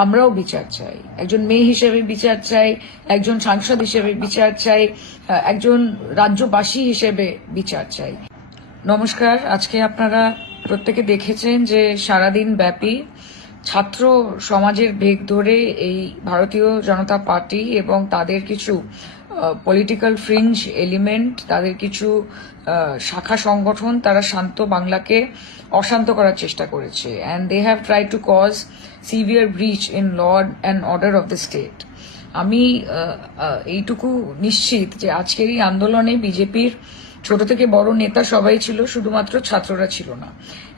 আমরাও বিচার চাই, একজন মেয়ে হিসেবে বিচার চাই, একজন সাংসদ হিসেবে বিচার চাই, একজন রাজ্যবাসী হিসেবে বিচার চাই। নমস্কার। আজকে আপনারা প্রত্যেকে দেখেছেন যে সারাদিন ব্যাপী ছাত্র সমাজের বেগ ধরে এই ভারতীয় জনতা পার্টি এবং তাদের কিছু পলিটিক্যাল ফ্রিঞ্জ এলিমেন্ট, তাদের কিছু শাখা সংগঠন, তারা শান্ত বাংলাকে অশান্ত করার চেষ্টা করেছে। And they have try to cause severe breach in law and order of the state. আমি এইটুকু নিশ্চিত যে আজকের এই আন্দোলনে বিজেপির ছোট থেকে বড় নেতা সবাই ছিল, শুধুমাত্র ছাত্ররা ছিল না।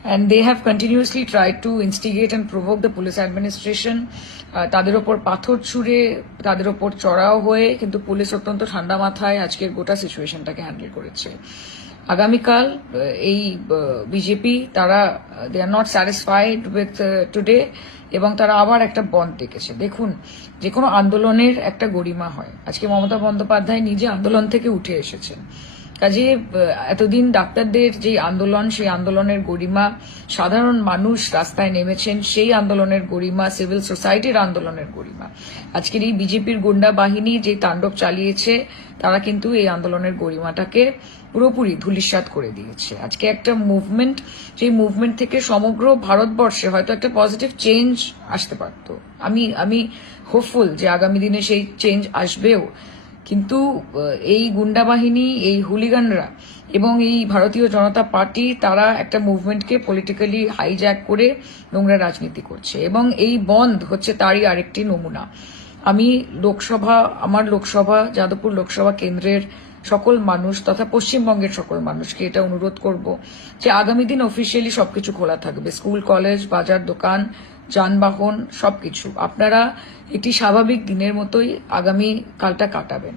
And they have continuously try to instigate and provoke the police administration. তাদের ওপর পাথর ছুঁড়ে, তাদের ওপর চড়াও হয়ে, কিন্তু পুলিশ অত্যন্ত ঠান্ডা মাথায় আজকের গোটা সিচুয়েশনটাকে হ্যান্ডেল করেছে। আগামীকাল এই বিজেপি তারা they are not satisfied with today, এবং তারা আবার একটা বন্ধ ডেকেছে। দেখুন, যে কোনো আন্দোলনের একটা গরিমা হয়। আজকে মমতা বন্দ্যোপাধ্যায় নিজে আন্দোলন থেকে উঠে এসেছেন। কাজে এতদিন ডাক্তারদের যে আন্দোলন, সেই আন্দোলনের গরিমা, সাধারণ মানুষ রাস্তায় নেমেছেন সেই আন্দোলনের গরিমা, সিভিল সোসাইটির আন্দোলনের গরিমা, আজকের এই বিজেপির গুন্ডা বাহিনী যে তাণ্ডব চালিয়েছে, তারা কিন্তু এই আন্দোলনের গরিমাটাকে পুরোপুরি ধূলিসাৎ করে দিয়েছে। আজকে একটা মুভমেন্ট, যে মুভমেন্ট থেকে সমগ্র ভারতবর্ষে হয়তো একটা পজিটিভ চেঞ্জ আসতে পারত। আমি হোপফুল যে আগামী দিনে সেই চেঞ্জ আসবেও। কিন্তু এই গুন্ডা বাহিনী, এই হুলিগানরা এবং এই ভারতীয় জনতা পার্টি, তারা একটা মুভমেন্টকে পলিটিক্যালি হাইজ্যাক করে নোংরা রাজনীতি করছে, এবং এই বন্ধ হচ্ছে তারই আরেকটি নমুনা। আমি আমার লোকসভা, যাদবপুর লোকসভা কেন্দ্রের সকল মানুষ তথা পশ্চিমবঙ্গের সকল মানুষকে এটা অনুরোধ করব যে আগামী দিন অফিসিয়ালি সবকিছু খোলা থাকবে, স্কুল, কলেজ, বাজার, দোকান, যানবাহন, সবকিছু। আপনারা একটি স্বাভাবিক দিনের মতোই আগামী কালটা কাটাবেন।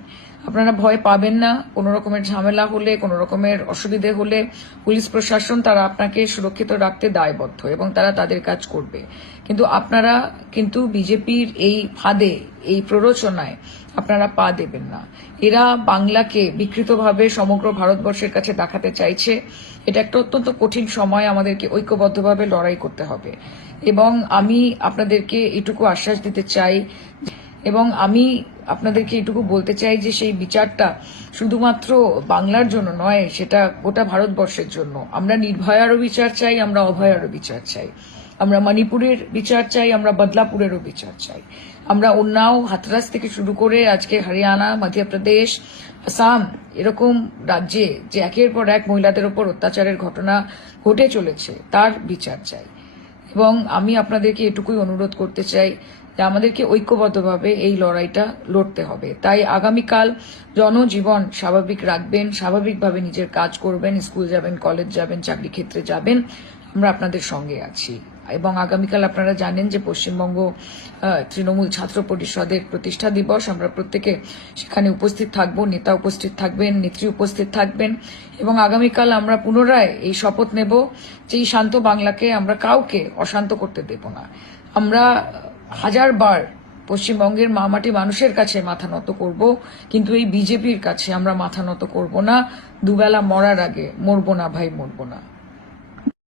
আপনারা ভয় পাবেন না। কোনো রকমের ঝামেলা হলে, কোনো রকমের অসুবিধে হলে পুলিশ প্রশাসন তারা আপনাকে সুরক্ষিত রাখতে দায়বদ্ধ, এবং তারা তাদের কাজ করবে। কিন্তু আপনারা কিন্তু বিজেপির এই ফাঁদে, এই প্ররোচনায় আপনারা পা দেবেন না। এরা বাংলাকে বিকৃতভাবে সমগ্র ভারতবর্ষের কাছে দেখাতে চাইছে। এটা একটা অত্যন্ত কঠিন সময়, আমাদেরকে ঐক্যবদ্ধভাবে লড়াই করতে হবে। এবং আমি আপনাদেরকে এটুকু আশ্বাস দিতে চাই, এবং আমি আপনাদেরকে এটুকু বলতে চাই যে সেই বিচারটা শুধুমাত্র বাংলার জন্য নয়, সেটা গোটা ভারতবর্ষের জন্য। আমরা নির্ভয়ারও বিচার চাই, আমরা অভয়ারও বিচার চাই, আমরা মণিপুরের বিচার চাই, আমরা বদলাপুরেরও বিচার চাই। আমরা উন্নাও, হাথরাস থেকে শুরু করে আজকে হরিয়ানা, মধ্যপ্রদেশ, আসাম, এরকম রাজ্যে যে একের পর এক মহিলাদের ওপর অত্যাচারের ঘটনা ঘটে চলেছে, তার বিচার চাই। এবং আমি আপনাদেরকে এটুকুই অনুরোধ করতে চাই যে আমাদেরকে ঐক্যবদ্ধভাবে এই লড়াইটা লড়তে হবে। তাই আগামীকাল জনজীবন স্বাভাবিক রাখবেন, স্বাভাবিকভাবে নিজের কাজ করবেন, স্কুল যাবেন, কলেজ যাবেন, চাকরি ক্ষেত্রে যাবেন, আমরা আপনাদের সঙ্গে আছি। এবং আগামীকাল আপনারা জানেন যে পশ্চিমবঙ্গ তৃণমূল ছাত্র পরিষদের প্রতিষ্ঠা দিবস। আমরা প্রত্যেকে সেখানে উপস্থিত থাকব, নেতা উপস্থিত থাকবেন, নেত্রী উপস্থিত থাকবেন, এবং আগামীকাল আমরা পুনরায় এই শপথ নেব যে এই শান্ত বাংলাকে আমরা কাউকে অশান্ত করতে দেব না। আমরা হাজারবার পশ্চিমবঙ্গের মামাটি মানুষের কাছে মাথা নত করব, কিন্তু এই বিজেপির কাছে আমরা মাথা নত করব না। দুবেলা মরার আগে মরবো না ভাই, মরবো না।